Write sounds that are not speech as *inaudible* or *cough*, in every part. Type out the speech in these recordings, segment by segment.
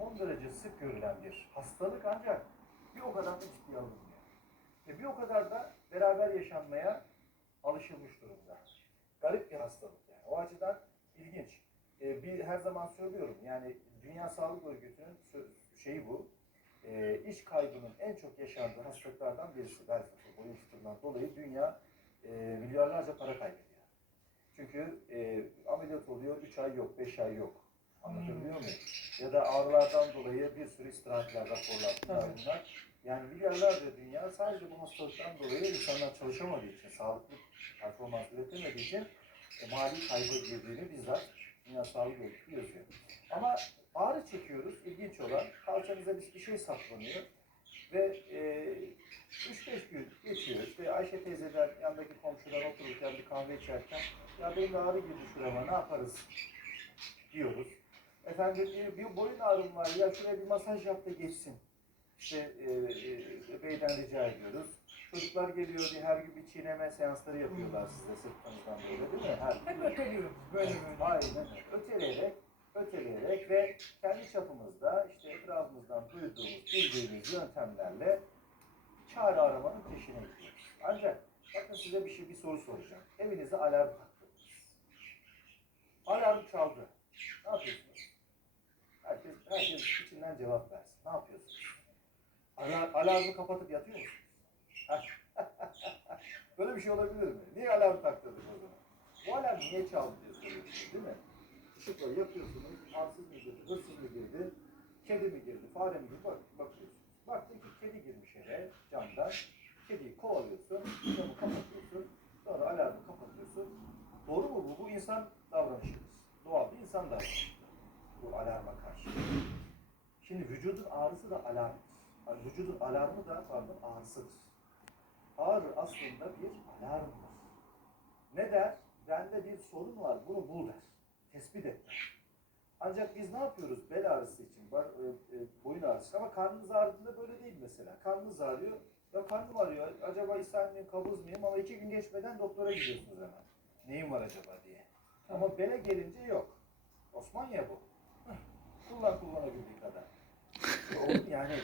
son derece sık görülen bir hastalık ancak bir o kadar da ciddiye alınmıyor. Ve bir o kadar da beraber yaşanmaya alışılmış durumda. Garip bir hastalık yani. O açıdan ilginç. Ee, bir her zaman söylüyorum yani Dünya Sağlık Örgütü'nün şeyi bu. Ee, iş kaybının en çok yaşandığı hastalıklardan birisi bel fıtığı, boyun fıtığından dolayı dünya e, milyarlarca para kaybediyor. Çünkü e, ameliyat oluyor, 3 ay yok, 5 ay yok. Anlatabiliyor muyum? Ya da ağrılardan dolayı bir sürü istirahatler, raporlar, bunlar. Yani milyarlarca dünya sadece bu hastalıktan dolayı insanlar çalışamadığı için, sağlıklı performans üretemediği için e, mali kaybı girdiğini bizzat Dünya Sağlık Örgütü yazıyor. Ama ağrı çekiyoruz. İlginç olan kalçanıza bir, şey saplanıyor ve e, 3-5 gün geçiyor. İşte Ayşe teyzeden yanındaki komşudan otururken bir kahve içerken ya benim ağrı girdi şurama ne yaparız diyoruz. Efendim bir, bir boyun ağrım var ya şuraya bir masaj yap da geçsin. İşte e, e, beyden rica ediyoruz. Çocuklar geliyor diye her gün bir çiğneme seansları yapıyorlar size sırtınızdan böyle değil mi? Her Hep öteliyoruz böyle böyle. Aynen. Öteleyerek, öteleyerek ve kendi çapımızda işte etrafımızdan duyduğumuz, bildiğimiz yöntemlerle çare aramanın peşine gidiyoruz. Ancak bakın size bir şey, bir soru soracağım. Evinize alarm taktınız. Alarm çaldı. Ne yapıyorsunuz? Herkes, herkes içinden cevap versin. Ne yapıyorsunuz? Alar, alarmı kapatıp yatıyor musunuz? *laughs* Böyle bir şey olabilir mi? Niye alarm taktırdık o zaman? Bu alarm niye çaldı diye soruyorsunuz değil mi? Işıkları yapıyorsunuz, arsız mı girdi, hırsız mı girdi, kedi mi girdi, fare mi girdi bak, bakıyorsunuz. Baktın ki kedi girmiş eve camdan, kediyi kovalıyorsun, camı kapatıyorsun, sonra alarmı kapatıyorsun. Doğru mu bu? Bu insan davranışımız. Doğal bir insan davranışı. Bu alarma karşı. Şimdi vücudun ağrısı da alarmdır. Yani vücudun alarmı da pardon ağrısıdır. Ağrı aslında bir alarmdır. Ne der? Bende bir sorun var, bunu bul der. Tespit et. Ancak biz ne yapıyoruz bel ağrısı için, e, e, boyun ağrısı ama karnımız ağrıdığında böyle değil mesela. Karnımız ağrıyor, ya karnım ağrıyor, acaba ishal miyim, kabız mıyım ama iki gün geçmeden doktora gidiyorsunuz hemen. Neyim var acaba diye. Ama bele gelince yok. Osmanya bu. Kullan kullanabildiği kadar. Oğlum yani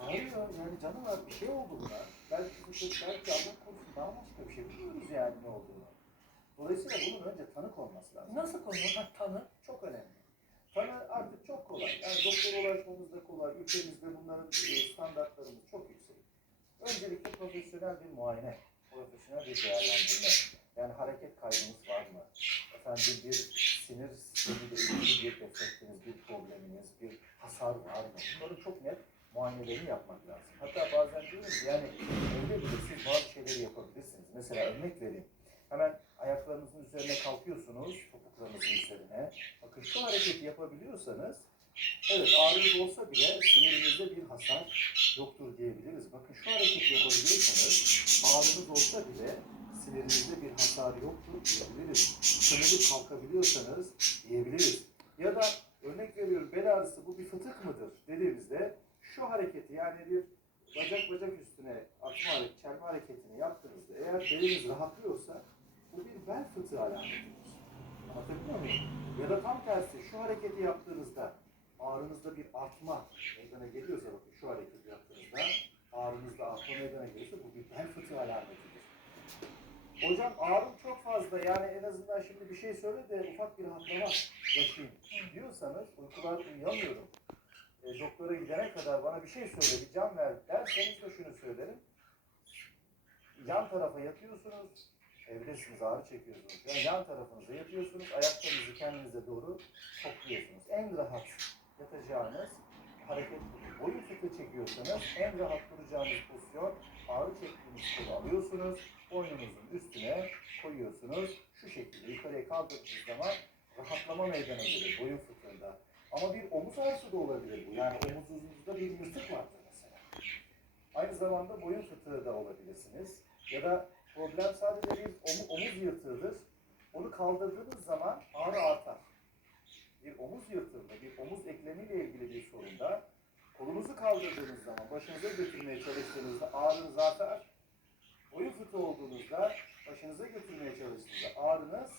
ağrıyor yani canı var bir şey oldu buna. Belki fıtık, belki Allah korusun daha başka bir şey bilmiyoruz yani ne olduğunu. Dolayısıyla bunun önce tanık olması lazım. Nasıl konuyor? Ha, tanı. Çok önemli. Tanı artık çok kolay. Yani doktora ulaşmamız da kolay. Ülkemizde bunların e, standartlarımız çok yüksek. Öncelikle profesyonel bir muayene, profesyonel bir değerlendirme. Yani hareket kaybınız var mı? Efendim bir sinir sistemiyle ilgili bir defektiniz, bir probleminiz, bir hasar var mı? Bunların çok net muayenelerini yapmak lazım. Hatta bazen diyoruz yani evde bile siz bazı şeyleri yapabilirsiniz. Mesela örnek vereyim. Hemen ayaklarınızın üzerine kalkıyorsunuz, topuklarınızın üzerine. Bakın şu hareketi yapabiliyorsanız, evet ağrınız olsa bile sinirinizde bir hasar yoktur diyebiliriz. Bakın şu hareketi yapabiliyorsanız, ağrınız olsa bile sinirinizde bir hasar yoktur diyebiliriz. Sınırlı kalkabiliyorsanız diyebiliriz. Ya da örnek veriyorum bel ağrısı bu bir fıtık mıdır dediğimizde şu hareketi yani bir bacak bacak üstüne atma hareketi, çelme hareketini yaptığınızda eğer beliniz rahatlıyorsa bu bir bel fıtığı alametidir. Anlatabiliyor muyum? Ya da tam tersi şu hareketi yaptığınızda ağrınızda bir artma meydana geliyorsa bakın şu hareketi yaptığınızda ağrınızda artma meydana geliyorsa bu bir bel fıtığı alametidir. Hocam ağrım çok fazla yani en azından şimdi bir şey söyle de ufak bir rahatlama yaşayayım diyorsanız uykular uyuyamıyorum. E, doktora gidene kadar bana bir şey söyle, bir can ver derseniz de şunu söylerim. Yan tarafa yatıyorsunuz, evdesiniz, ağrı çekiyorsunuz. Yani yan tarafınıza yatıyorsunuz, ayaklarınızı kendinize doğru topluyorsunuz. En rahat yatacağınız hareket. Boyun fıtığı çekiyorsanız en rahat duracağınız pozisyon ağrı çektiğiniz kolu alıyorsunuz, boynunuzun üstüne koyuyorsunuz. Şu şekilde yukarıya kaldırdığınız zaman rahatlama meydana gelir boyun fıtığında. Ama bir omuz ağrısı da olabilir bu. Yani omuzunuzda bir yırtık vardır mesela. Aynı zamanda boyun fıtığı da olabilirsiniz. Ya da problem sadece bir omu- omuz yırtığıdır. Onu kaldırdığınız zaman ağrı artar. Bir omuz yırtığında, bir omuz eklemiyle ilgili bir sorunda kolunuzu kaldırdığınız zaman, başınıza götürmeye çalıştığınızda ağrınız artar. Boyun fıtığı olduğunuzda, başınıza götürmeye çalıştığınızda ağrınız